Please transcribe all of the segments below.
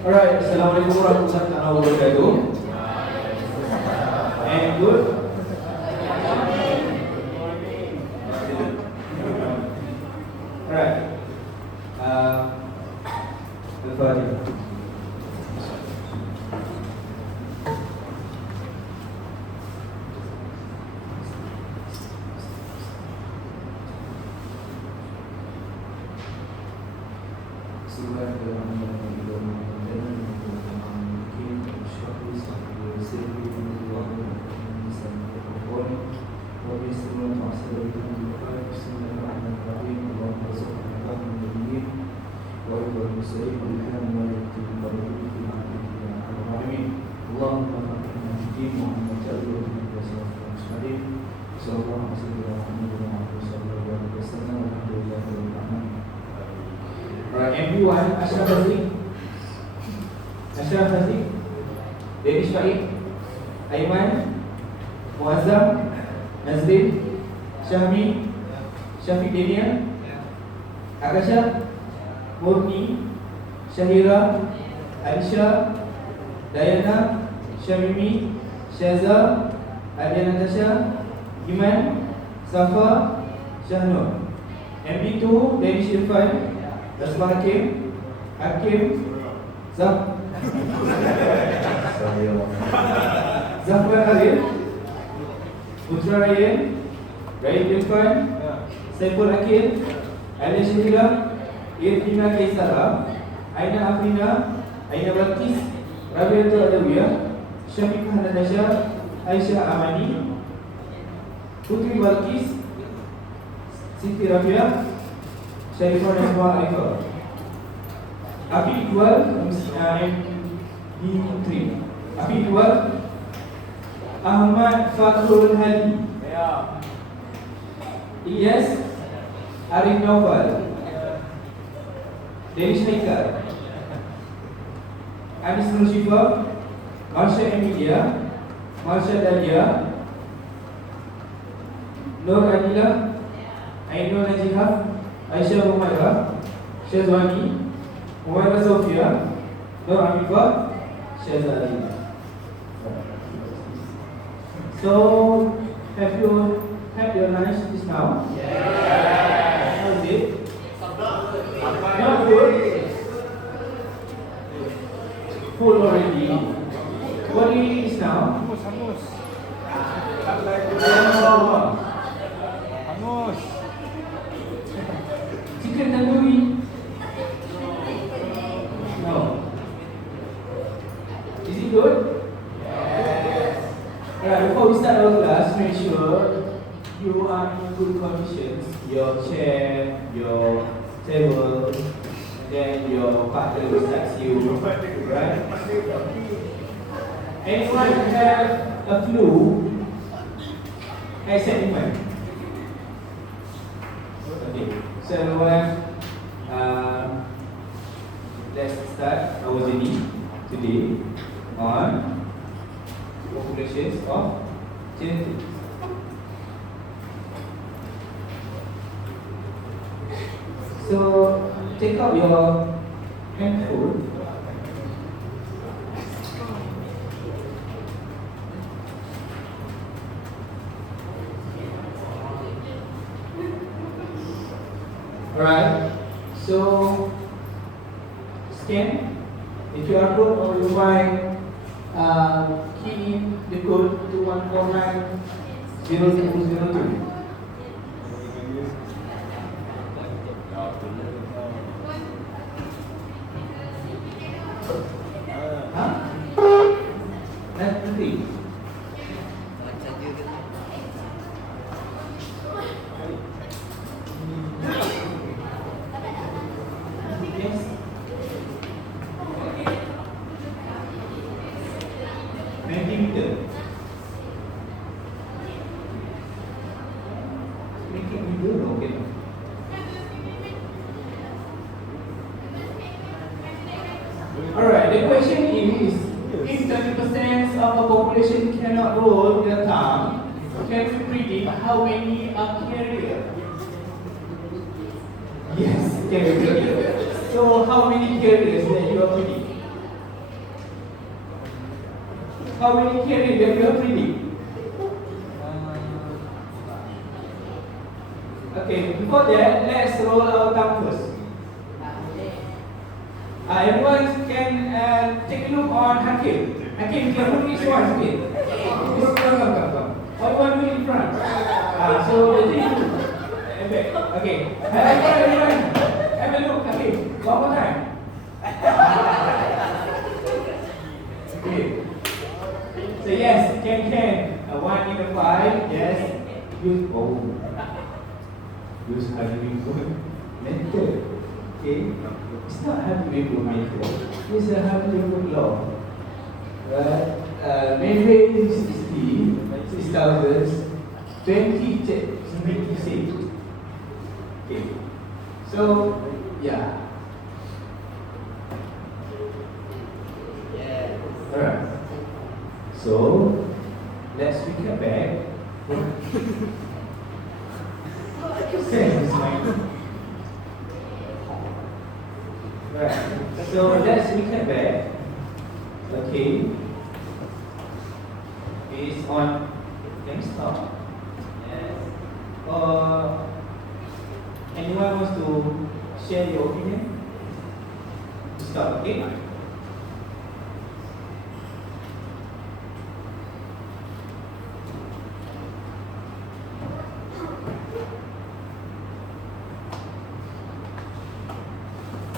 Alright, Assalamualaikum warahmatullahi wabarakatuh. And good. Alright. Al-Fatihah. Alright, everyone, Ashraf Haziq, Danish Faik, Aiman, Muazzam, Nazrin, Syahmi, Syafiq Daniel, Akasha, Murni, Syahira, Aisyah, Dayana, Syamimi, Syaza, Adia Natasha, Iman, Safa, Syahnur. MB2, Danish Irfan, Bersama Hakim, Zafran Khalil, Putra Ryan, Ryan Irfan, Saiful Akil, Alia Syahira, Irfina Kaisara, Aina Afrina, Aina Balkis, Rabiatul Adawiyah, Syafiqah Natasha, Aisyah Amani, Putri Balkis, Siti Rabia, Syarifah Nazwa Arifah, Api Iqbal, MD3, Api Iqbal, Ahmad Fakhrul Hadi, Ilyas Arif Naufal, Danish Haikal, Anis Nur Shifa, Marsha Emilia, Marsha Dalia, Nur Adila, Ainul Najihah, Aisyah Umairah, Syazwani, Umairah Sofia, Nur Amifah, Syazali. So, have you had your lunch just now? Yeah. How's it? Not good? Full already. What do you eat now? Hangus. Chicken tandoori? No. Is it good? Yes. Alright, before we start our class, make sure you are in good conditions. Your chair, your table, then your partner besides you. Right? Anyone have a flu? Except Iman. Okay. So everyone, let's start our journey today on populations of genetics. So take out your handphone. Alright, so scan the QR code, or you might key in the code 21490202. Huh? That's the thing. Yes. 90 meter. Make it bigger or okay? Alright, the question is, if 30% of a population cannot roll their tongue, can we predict how many are carrier? Yes, carrier. So how many carriers that you are predict? how many carry that you are breeding? Okay, before that, let's roll our tongue first. Everyone can take a look on Hakim. Hakim, can you this one, please? Come. What one in front? So the thing okay. Everyone, have a look, Hakim. One more time. Okay. So yes, can. 1 in the 5. Yes. Use Hakim method. Okay. It's not Habib method. It's a Habib law. Maybe 6,000, 26. Okay. So, yeah. Alright. So, let's recap back. Right. So let's recap back. Okay. It's on. Can we stop? Yes. Anyone wants to share your opinion? Stop. Okay.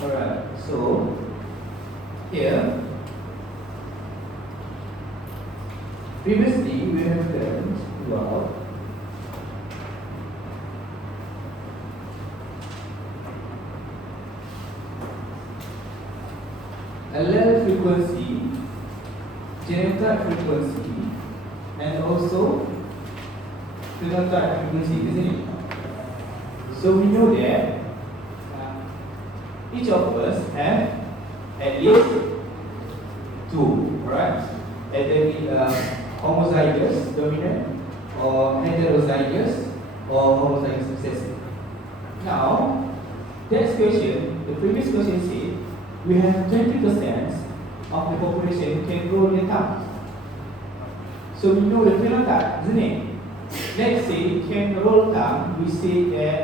Alright, so here previously we have learned about allele frequency, genotype frequency, and also phenotype frequency, isn't it? So we know that each of us have at least 2, right? Either homozygous dominant or heterozygous or homozygous recessive. Now, that question, the previous question said we have 20% of the population can grow their tongue. So we know the phenotype, isn't it? Let's say can roll tongue, we say that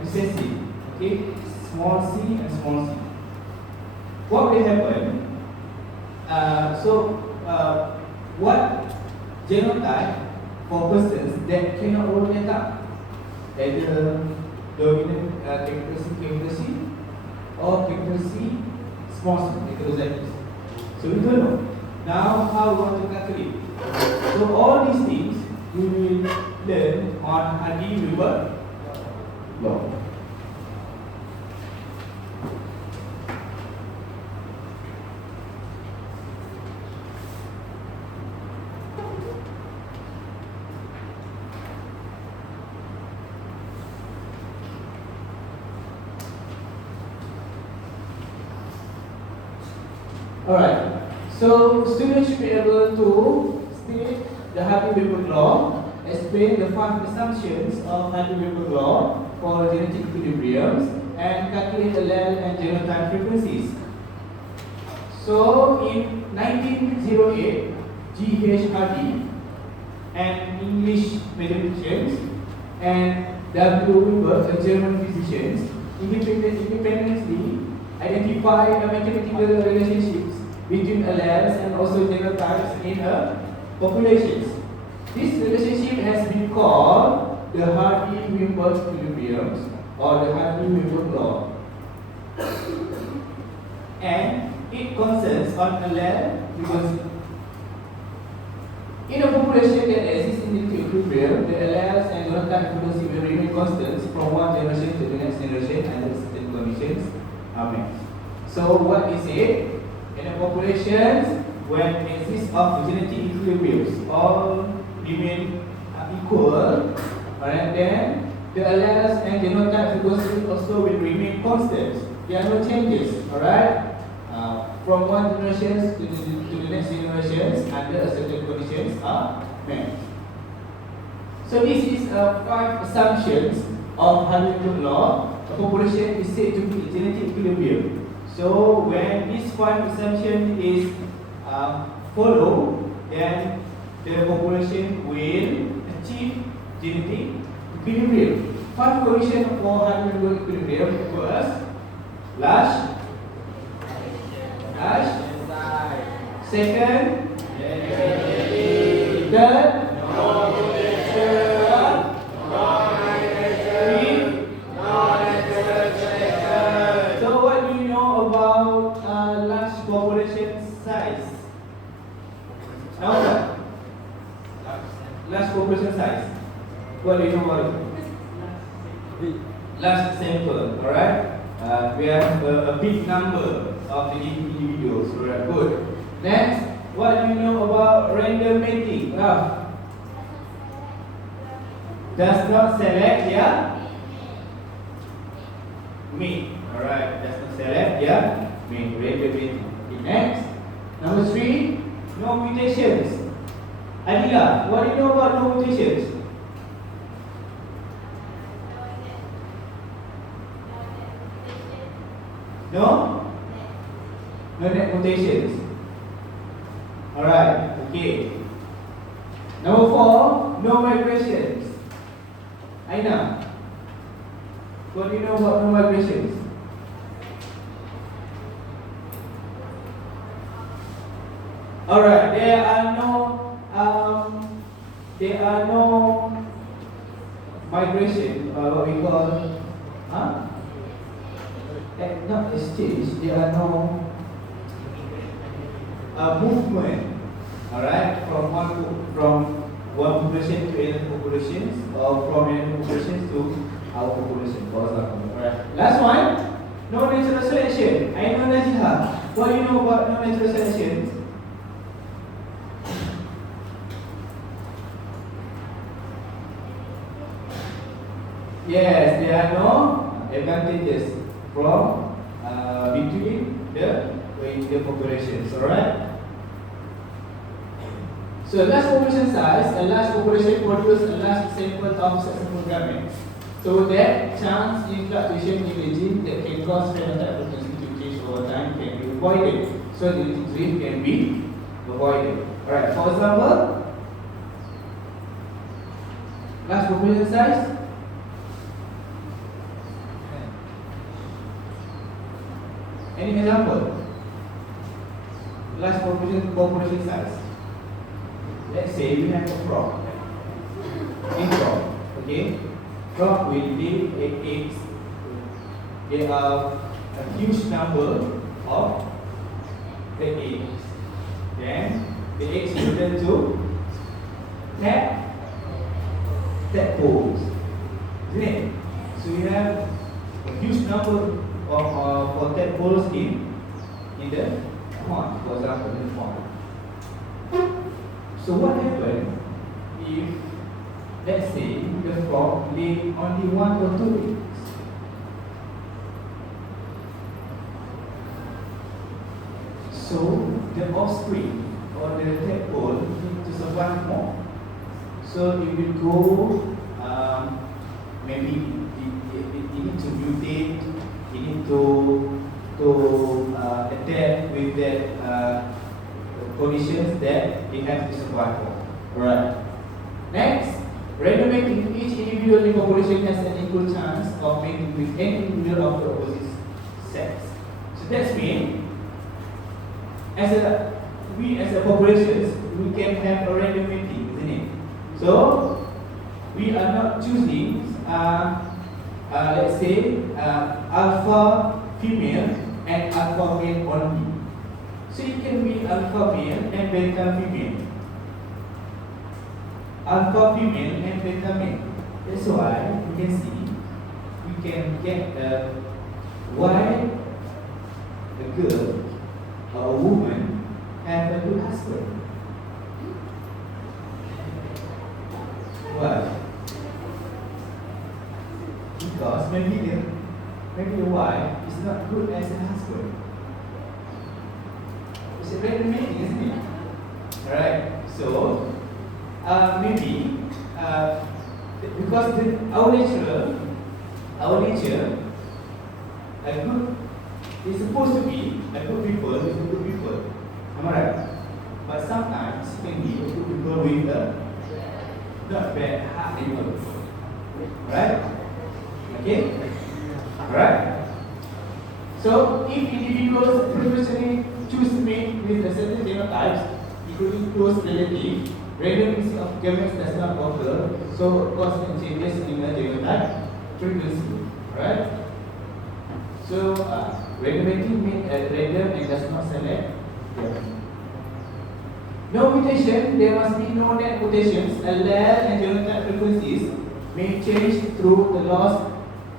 recessive, okay? Small c and small c. What will happen? What genotype for persons that cannot roll their tongue? Either dominant capital C or capital C, small c, heterozygous. So we don't know. Now how we want to calculate? So all these things we will learn on Hardy-Weber law. Alright, so students should be able to state the Hardy-Weber law, explain the 5 assumptions of Hardy-Weber law for genetic equilibriums, and calculate allele and genotype frequencies. So in 1908, G.H. Hardy and English mathematicians and W. Weber, a German physician, independently identify a mathematical relationships between alleles and also genotypes in a populations. This relationship has been called the Hardy-Weber equilibriums or the Hardy-Weber law. And it concerns on allele because in a population that exists in the equilibrium, the alleles and genotype frequency will remain constant from one generation to the next generation under certain conditions. So what is it? In a population when exists of genetic equilibriums all remain equal, and then the alleles and genotype frequency also will remain constant. There are no changes, alright? From one generation to the next generations under a certain conditions are met. So this is 5 assumptions of Hardy-Weber law. A population is said to be genetic equilibrium. So when this 5 assumption is followed, then the population will achieve genetic equilibrium. One condition for hydrological equilibrium was large, second, third, so what do you know about large population size? Now what? Large population size. What do you know about it? Large sample, alright? We have a big number of the individuals, alright, good. Next, what do you know about random mating? Does not select, yeah? Mate, alright, does not select, yeah? Mate, random mating. Okay, next, number 3, no mutations. Adila, what do you know about no mutations? No? No net mutations. Alright, okay. Number 4, no migrations. Aina, what do you know about no migrations? Alright, there are no migration, what we call, not exchange, there are no movement, alright, from one population to another population, or from another population to our population, for example. Alright. Last one, no natural selection. I know Najiha. What do you know about no natural selection? Yes, there are no advantages from between the populations, alright? So large population size, a large population produces a large sample of successful gametes. So that chance in fluctuation in the gene that can cause phenotype potential to change over time can be avoided. So the drift can be avoided. Alright, for example, large population size. Any example? Large population size. Let's say we have a frog. A frog, okay? Frog will lay eggs. There are a huge number of the eggs. Then the eggs will turn to tadpoles, isn't it? So we have a huge number of tadpoles in the pond, for example, in the pond. So what happens if, let's say, the frog lay only 1 or 2 eggs? So the offspring or the tadpole need to survive more. So it will go, maybe it need to mutate, it need to adapt with that conditions that it has to survive for. Alright. Next, random mating. Each individual in population has an equal chance of mating with any individual of the opposite sex. So that's means, we as a population, we can have a random mating, isn't it? So we are not choosing, let's say, alpha female and alpha male only. So it can be alpha male and beta female. Alpha female and beta male. That's why you can see, we can get why a girl or a woman have a good husband. Why? Because maybe the wife is not good as a husband. It's a random mating, isn't it? Alright, so maybe because our nature, a good is supposed to be a good people with good people. Am I right? But sometimes it can be people with a not bad heart level. Right? Okay? Alright? So if individuals professionally choose to mate with a certain genotypes, including close relative, random mixing of gametes does not occur, so constant changes in the genotype frequency. Alright? So random mating made at random and does not select. No mutation, there must be no net mutations. Allele and genotype frequencies may change through the loss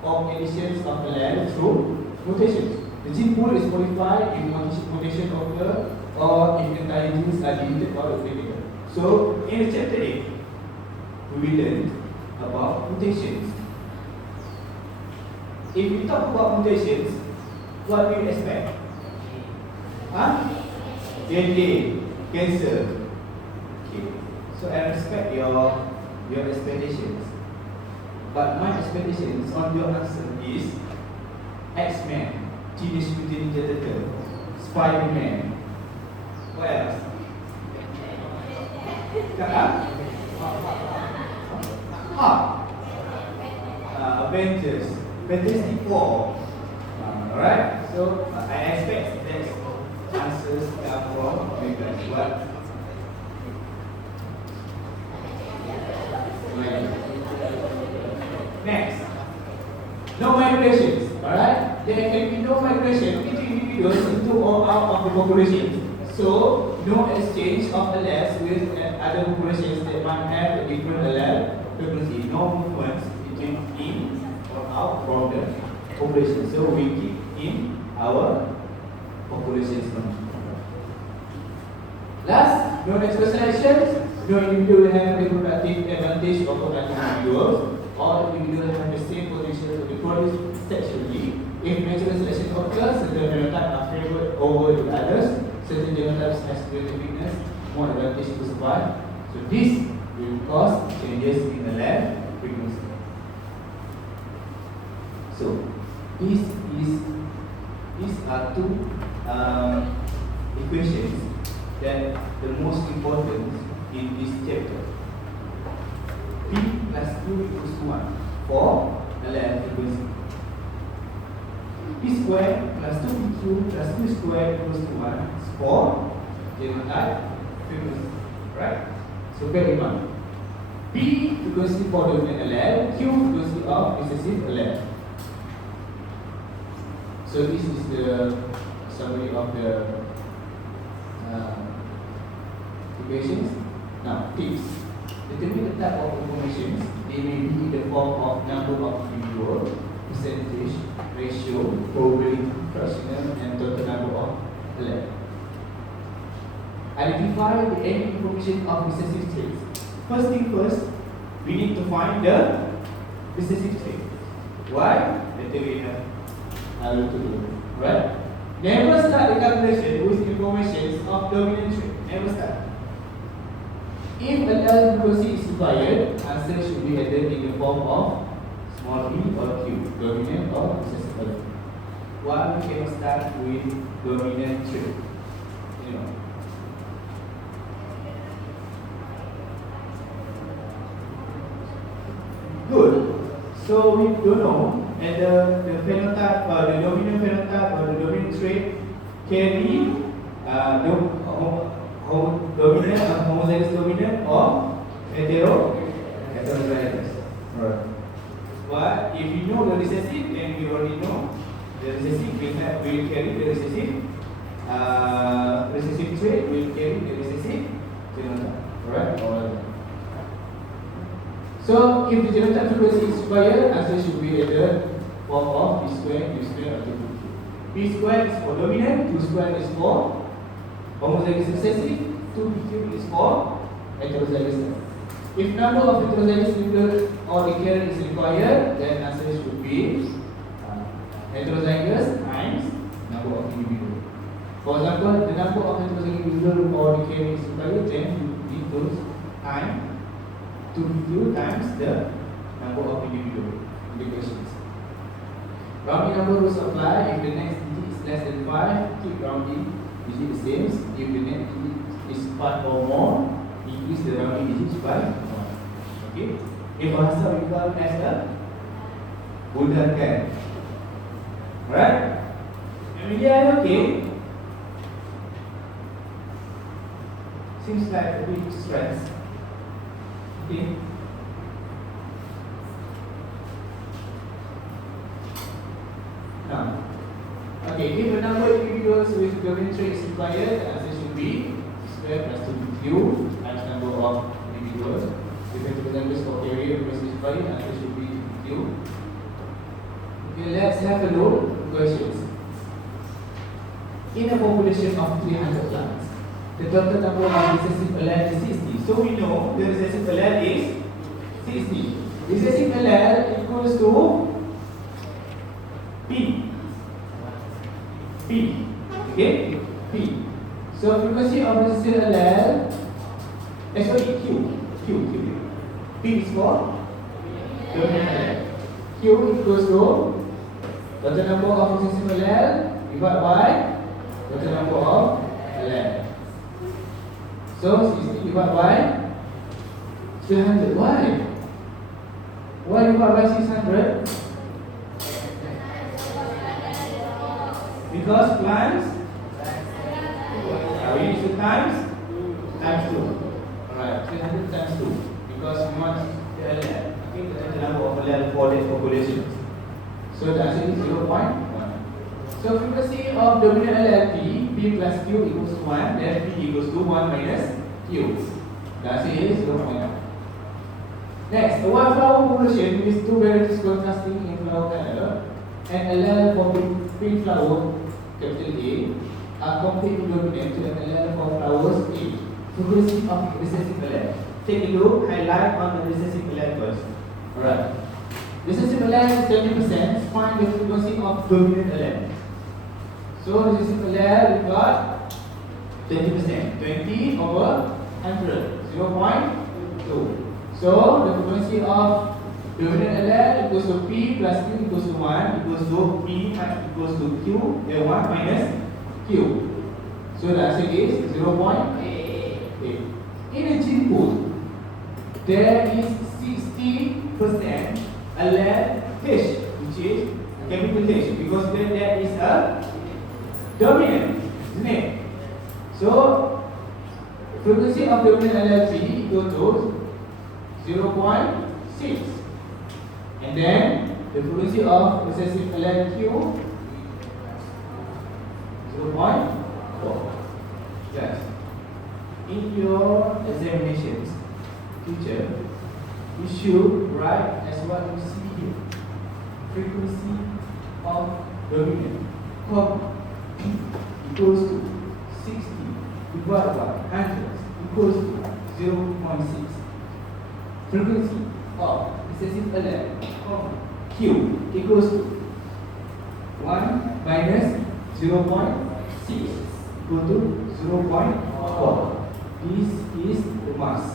of additions of allele through mutations. The gene pool is modified if mutation occur or if entire genes are deleted or duplicated. So, in chapter 8, we learned about mutations. If we talk about mutations, what do you expect? DNA, cancer. Okay. So I respect your expectations. But my expectations on your answer is X-Men, Teenage Mutant Ninja Turtle, Spider-Man. What else? Avengers, Fantastic Four. Alright, so I expect that answers come from you guys. What? Next, no migrations. Alright, there can be no migration between individuals into or out of the population. So, no exchange of alleles with other populations that might have a different allele frequency. No movements between in or out from the population. So, we keep in our populations. Last, no natural selection. No individual will have reproductive advantage over other individuals. All individuals have the same potential to reproduce sexually. If natural selection occurs, certain phenotypes are favored over the others. Certain genotypes has greater fitness, more advantage to survive. So this will cause changes in the allele frequency. So these are two equations that the most important in this chapter. P plus 2 equals to 1 for allele frequency. P squared plus 2p2 plus 2 squared equals to 1 for genotype frequency. Right? So bear in mind. P frequency for dominant allele, Q frequency of recessive allele. So this is the summary of the equations. Now, tips. Determine the type of informations. They may be in the form of number of individuals, percentage, ratio, probability, fractional, and total number of allele. Identify the any information of recessive traits. First thing first, we need to find the recessive trait. Why? Later we have to do. Right? Never start the calculation with information of dominant trait. Never start. If allele frequency is required, answer should be added in the form of small p or q, dominant or recessive allele. Why we cannot start with dominant trait? You know. Good. So we don't know, and the phenotype, the dominant phenotype or the dominant trait carry dominant, homozygous dominant or heterozygous. Alright. But if you know the recessive, then we already know the recessive will carry the recessive trait will carry the recessive phenotype. Alright? So if the genotype frequency is required, answer should be at the form of p squared, q squared, or 2p. P squared is for dominant, q squared is for homozygous recessive, 2pq is for heterozygous. If number of heterozygous individuals or recurrent is required, then answer should be heterozygous times number of individuals. For example, the number of heterozygous individuals or recurrent is required, then you need those times 2pq times the number of individuals in the questions. Rounding number rules apply. If the next digit is less than 5, keep rounding digit the same. If the next digit is is part or more, increase the rounding digits by 1. Okay? If bahasa we call as a budakan. Alright? Media okay. Seems like a big stress. Okay. Now, okay, if a number of individuals with dominant traits required, the answer should be square plus 2q times number of individuals. If the numbers for area plus required, the answer should be q. Okay, let's have a look at questions. In a population of 300 plants, the total number of recessive allele is 60. So we know the recessive allele is 60. Recessive allele equals to P. P. Okay? P. So frequency of recessive allele, sorry, Q. P is for dominant allele. Q equals to total number of recessive allele divided by total number of allele. So 60 divided by 300. Why? Why divided by 600? Because plants we use the times 2. Alright, 300 times 2. Because we want the allele. I think the number of allele for this population. So the answer is 0.1. So frequency of dominant allele P plus Q equals to 1, then P equals to 1 minus Q. The answer is 0.1. Next, a one flower population with two varieties contrasting in flower color and allele for pink flower, capital A, are completely dominant to an allele for flowers A. Frequency of recessive allele. Take a look, highlight on the recessive allele first. Alright. Recessive allele is 20%. Find the frequency of dominant allele. So recessive allele we got 20%. 20 over 100. 0.2. So the frequency of dominant allele equals to P plus Q equals to 1 equals to P equals to Q, then 1 minus Q. So the answer is 0.8. In a gene pool, there is 60% allele H, which is capital H, because there is a dominant, isn't it? So frequency of dominant allele P equals to 0.6, and then the frequency of recessive allele Q 0.4. Yes. In your examinations, teacher, you should write as what you see here. Frequency of dominant P equals to 60 divided by 100 equals to 0.6. Frequency of recessive allele Q equals to 1 minus 0.6 equal to 0.4. This is the mass.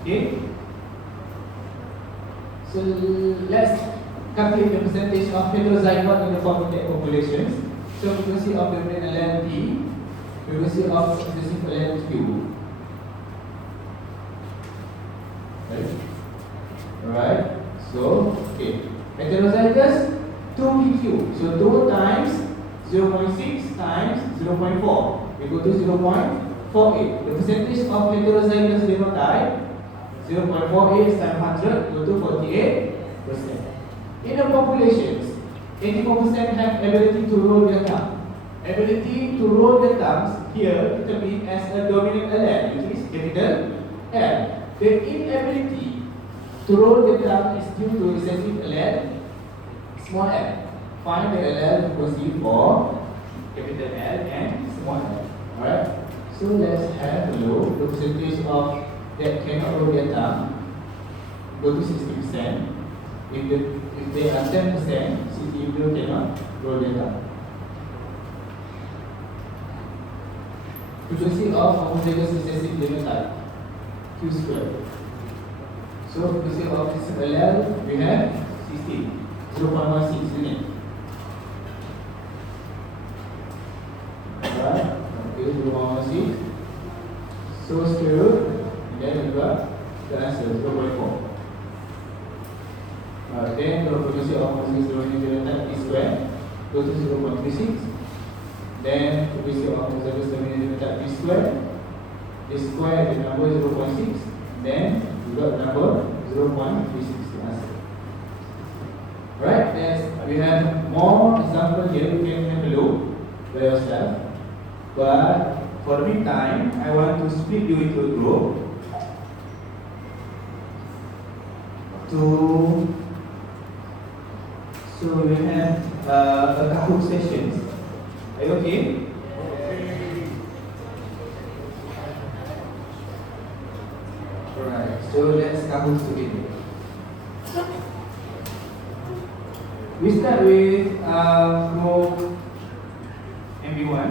Okay? So let's calculate the percentage of heterozygote in the formative populations. So frequency of dominant allele P, frequency of recessive allele Q. Right? So, okay. Heterozygous 2PQ. So 2 times 0.6 times 0.4 equal to 0.48. The percentage of heterozygous phenotype 0.48 times 100 equal to 48%. In the populations, 84% have ability to roll their tongue. Ability to roll their tongues here determined as a dominant allele, which is capital L. The inability to roll the tongue is due to recessive allele small l. Find the allele frequency for capital L and small l. Alright? So let's have a look. The percentage of that cannot roll their tongue go to 60%. If they are 10%, 60 people cannot roll their tongue. Frequency of homozygous recessive genotype Q squared. So frequency of this allele we have 60, 0.16, isn't it? Right? Okay, 0.16. So square root, and then you got the answer 0.4. Then the probability of opposite 0 type is square, go to 0.36. Then probability of opposite type is square. This square the number 0.6. Then you got the number 0.36 to answer. Alright, next we have more example here. You can have a look by yourself. But for the meantime, I want to split you into a group so we have a Kahoot sessions. Are you okay? Alright, so let's Kahoot together. We start with group MB1.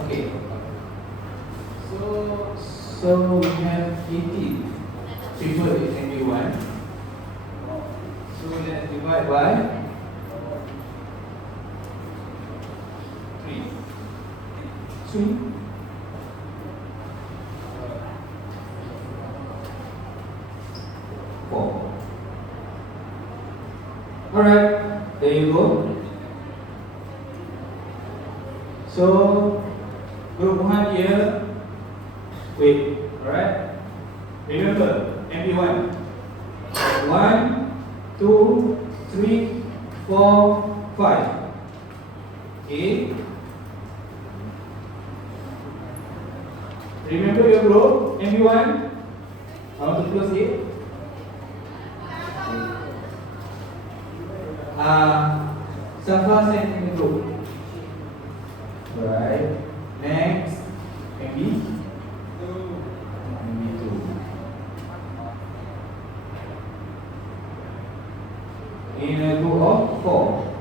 Okay. So we have 18 people in MB1. So let's divide by 3. 3. Alright, there you go. So group 1 here, wait, alright? Remember, MB1. 1, 2, 3, 4, 5. Okay. Remember your group, MB1? I want to close it. Safa sent in the group. Alright. Next, MB2. In a group of 4.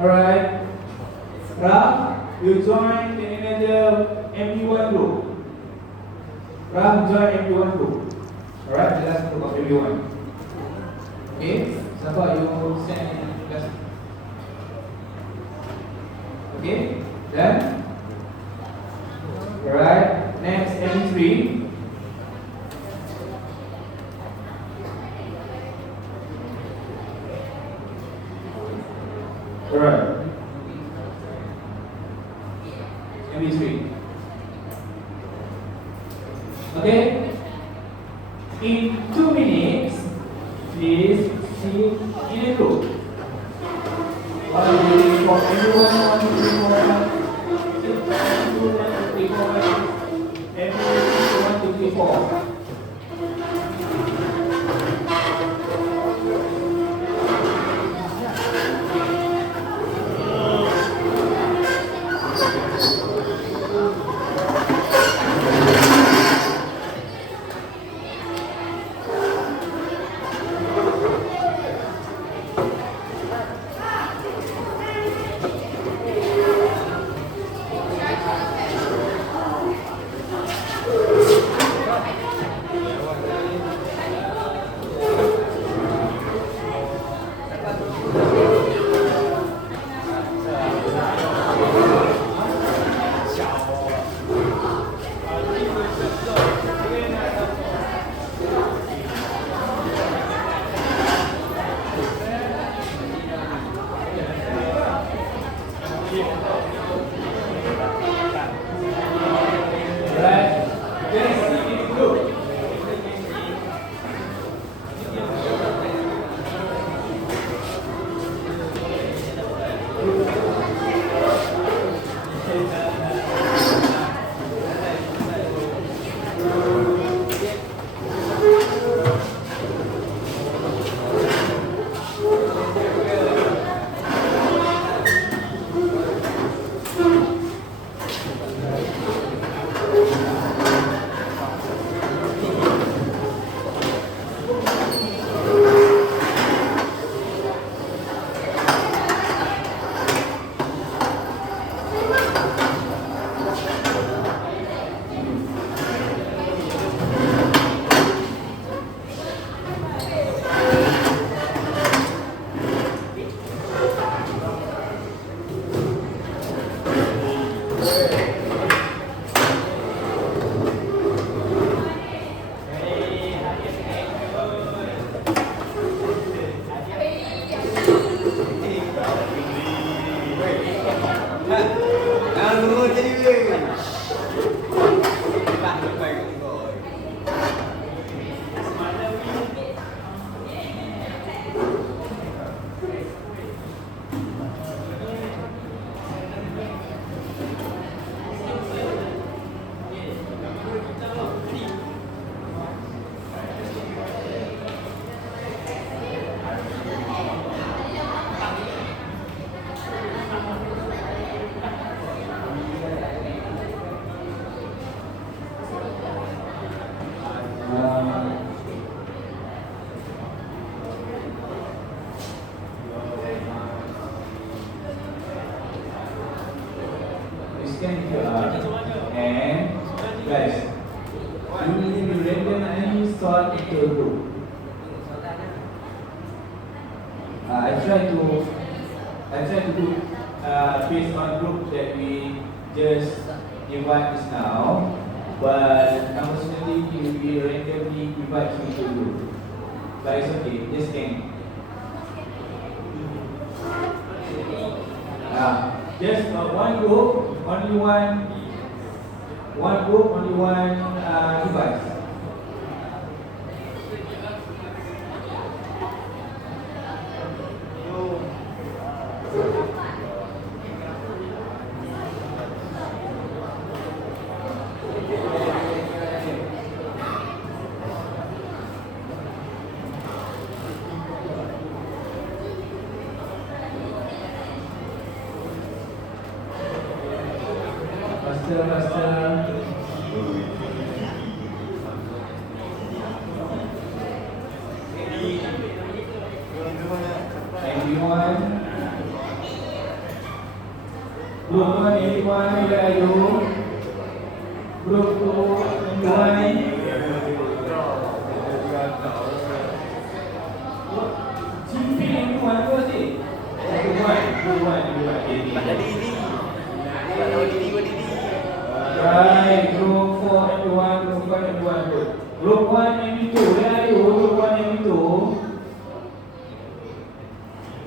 Alright. Raf, you join the another MB1 group. Raf, join MB1 group. Alright, the last group of MB1. Okay, Safa, you send in last. Okay, done? Alright, next MB3. Alright, MB3. Okay, in 2 minutes, please sit in a group. 1, 2, 3, 4, everyone, 1, 2, 3, 4, 5, 6, 1, 2, 3, 4, 5, everyone, 1, 2, 3, 4. sort into a group. I try to do based on group that we just invite just now, but unfortunately it will be randomly invite you to group. But it's okay, just think. Just one group, only one group, only one device. Faster. Everyone. Group 1, everyone, where are you? Group 2, everyone. GP everyone tu asyik. Group 1, everyone. Right, group 4, everyone, group 5, everyone. Group 1, MB2, where are you? Group 1, MB2.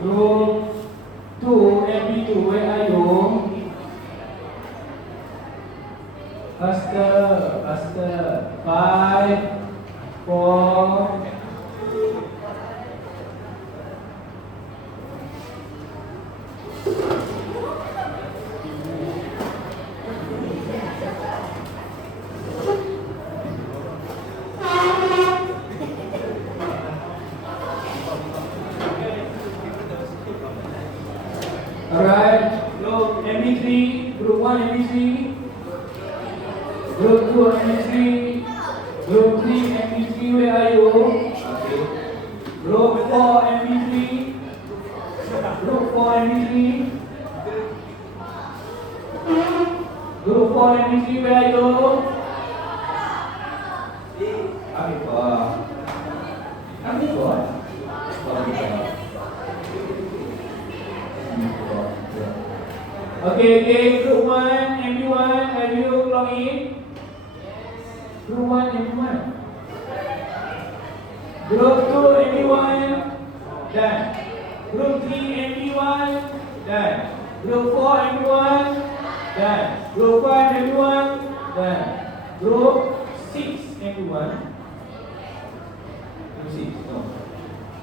Group 2, MB2, where are you? Faster. 5, 4. Alright, group MB3, group 1 MB3, group 2 MB3, group 3 MB3, where are you? Okay. Group 4 MB3, group 4 MB3, group 4 MB3, where are you? Okay, group 1, MB1, have you log in? Group 1, MB1. Group 2, MB1, done. Group 3, MB1, done. Group 4, MB1, done. Group 5, MB1, done. Group 6, MB1. Group 6, no.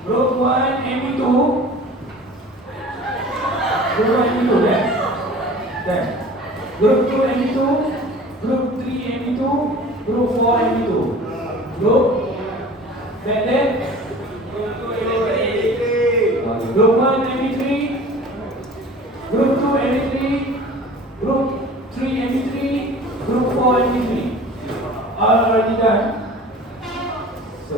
Group 1, MB2. Group 1, MB2, done. Done. Group 2, MB2. Group 3, MB2. Group 4, MB2. Group back. Group 1, MB3. Group 2, MB3. Group 3, MB3. Group 4, MB3. All already done. So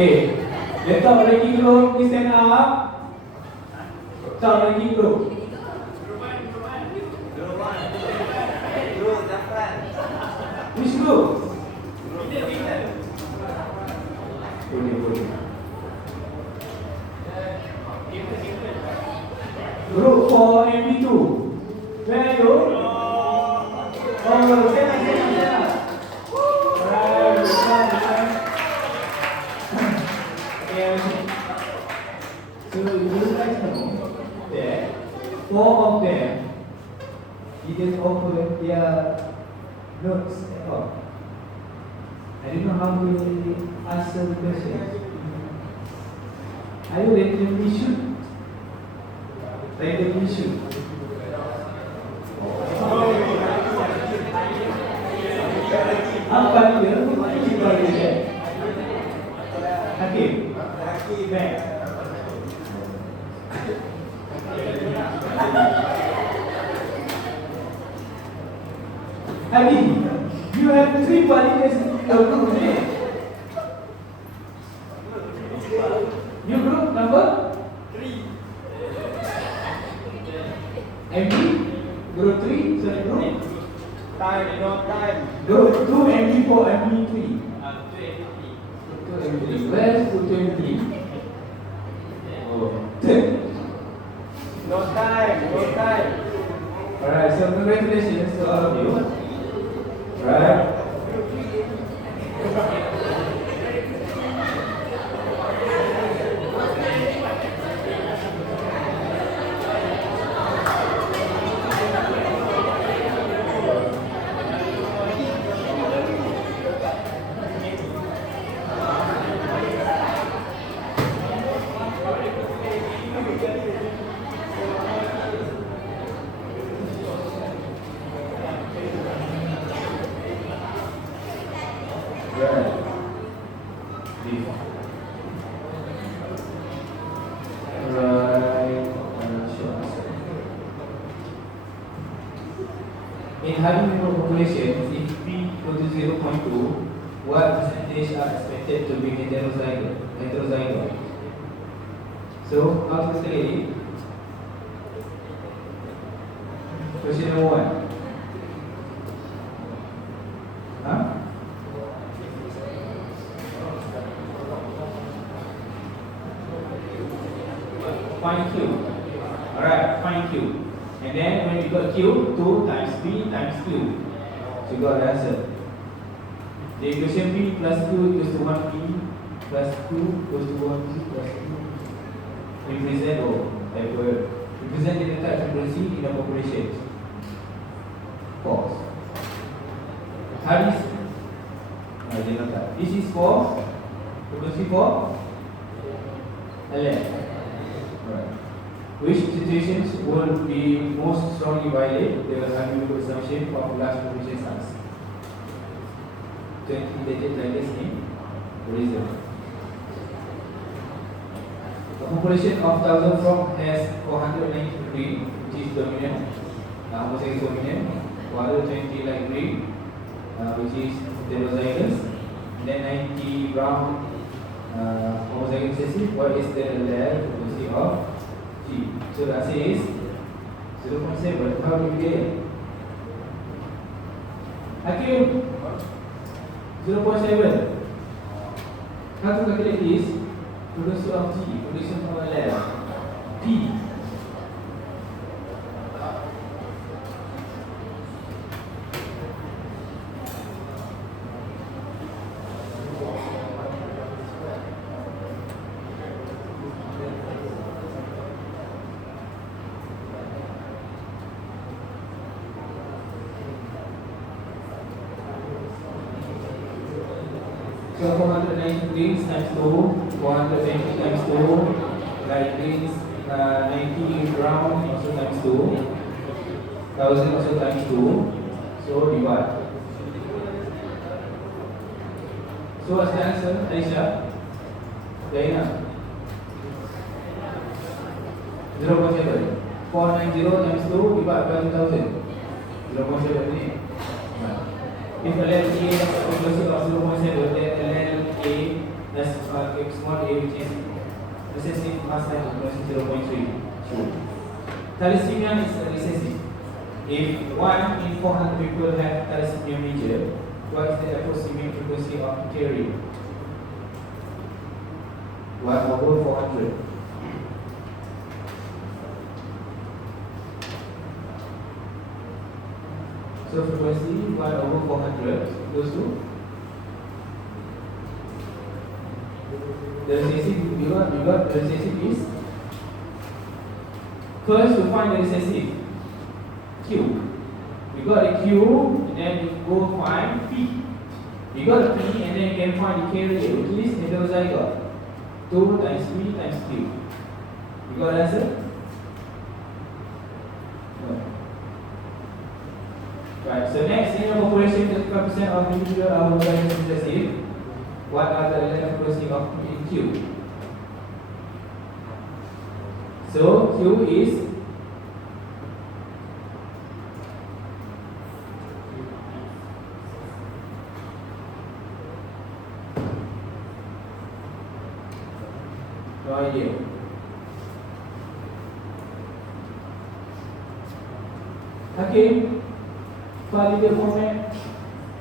Okay. The top ranking group, please stand up. Top ranking group. Which group? Boleh. Group for MP2. Where are you? Oh, stand up. Alright, and so you guys know that 4 of them didn't offer their notes at all. I don't know how to answer the question. Are you randomly shoot? Randomly shoot. Apa dia? Cuba lihat. Hakim. Back. Hadi, you have 3 validators in your group, eh? Your group number 3. MB group 3, sorry group. Time, no time. Group 2 MB4, MB3. 2 MB3. Where's 2 MB3? Oh, 10. No time, no time. Alright, so congratulations to all of you. Right? Right. In having member population, if P equal to 0.2, what percentage are expected to be heterozygote? So, how to calculate it? Question number 1. Huh? Find Q. Alright, find Q. And then when you got Q, 2 times P times Q. So you got the answer. The equation P plus Q equals to 1P plus Q equals to 1P plus Q. Represent represent the data frequency in a population. False. How is this is for frequency for LM. Right. Which situations will be most strongly violate the harmonic assumption of large population size? 20 digit like this name. Reason. A population of 1000 frog has 493, which is dominant, homozygous dominant, 120 light green, which is heterozygous, then 90 brown homozygous recessive. What is the layer frequency of G? So the answer is 0.7. How do we get it? Hakim, 0.7. How to calculate this? Frequency of G, frequency of our layer P. So 490 greens times 2, 420 times 2, light greens 90 brown also times 2, 1000 also times 2, so divide. So what's the answer, Aisha? Diana? 0.7. 490 times 2 divide by 2000. 0.7 ni. If LLA has a frequency of 0.7, then LLA That's if small a which is recessive mass time population 0.3. Thalassemia is recessive. If 1 in 400 people have thalassemia major, what is the approximate frequency of carrier? 1/400. So frequency 1/400 equals to the recessive. You got the recessive is first to find the recessive Q. You got the Q and then you go find P. You got the P and then you can find the carrier, which is heterozygote. 2 times P times Q. You got the answer? No. Right, so next, in your population, 35% of individual are recessive. What are the relative frequency of P and Q? So Q is no idea. Okay, validate format.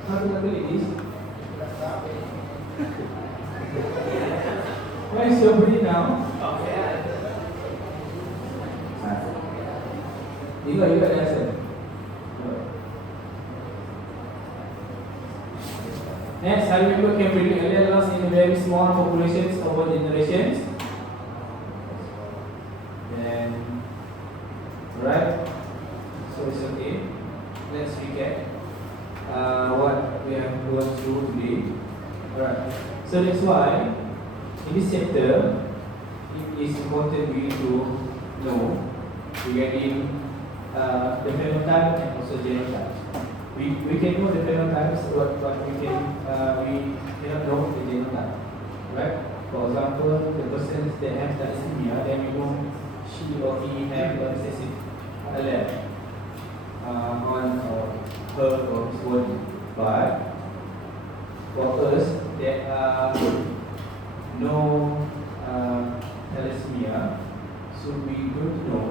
How to calculate this? Where is your brain now? You got the answer. Next, how people can predict allele loss in very small populations over generations. Then, right? So it's okay. Let's recap what we have gone through today. Alright. So that's why in this chapter it is important we need to know regarding the phenotype and also genotype. We can know the phenotypes, but we cannot know the genotype, right? For example, the persons that have thalassemia, then we know she or he have a recessive allele on her or his body. But for us that no thalassemia, so we don't know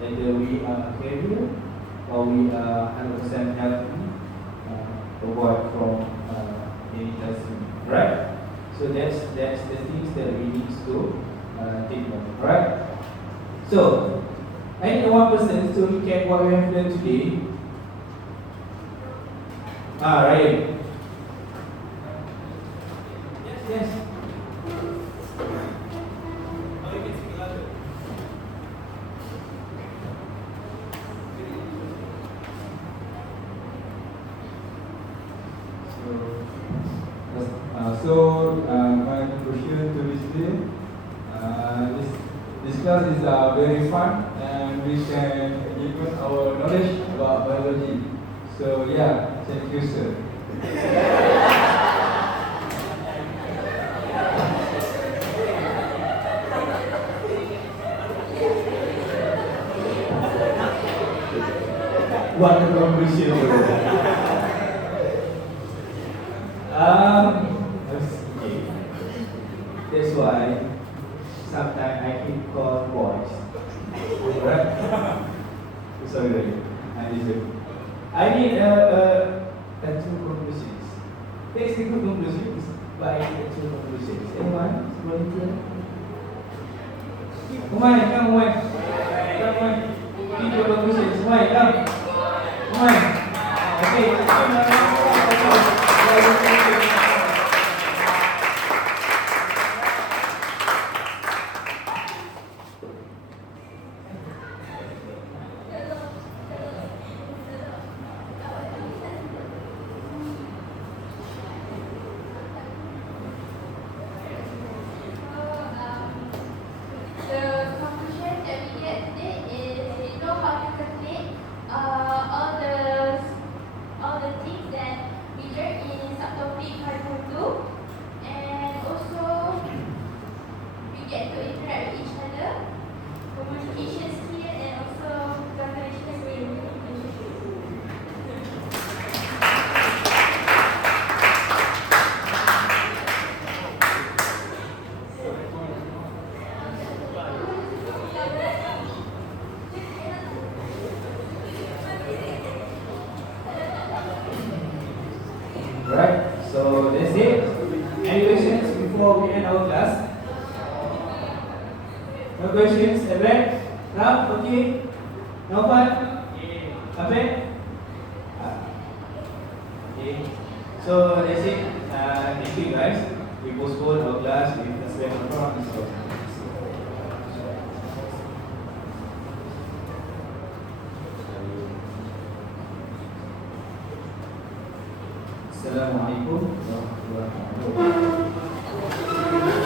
whether we are a carrier or we are 100% healthy, avoid from any thalassemia, right? So that's the things that we need to take note, right? So I need one person to recap what we have learned today. Right. Yes. So my conclusion to this day, this class is very fun and we can deepen our knowledge about biology. So yeah, thank you sir. What the conclusion? Okay. That's why sometimes I keep call boys. Right? Sorry, I need two conclusions. There's the good conclusions, but I need two conclusions. Anyone volunteer? Umay, come Umay. Come Umay. Need two conclusions. Umay, come. Umay. Okay. All the things that Right, so that's it. Any questions before we end our class? No questions, Evan? Ralph, okay? No fun? Abed? Okay. So that's it. Thank you guys. We postpone our class with the 7 o'clock. So. Assalamualaikum warahmatullahi wabarakatuh.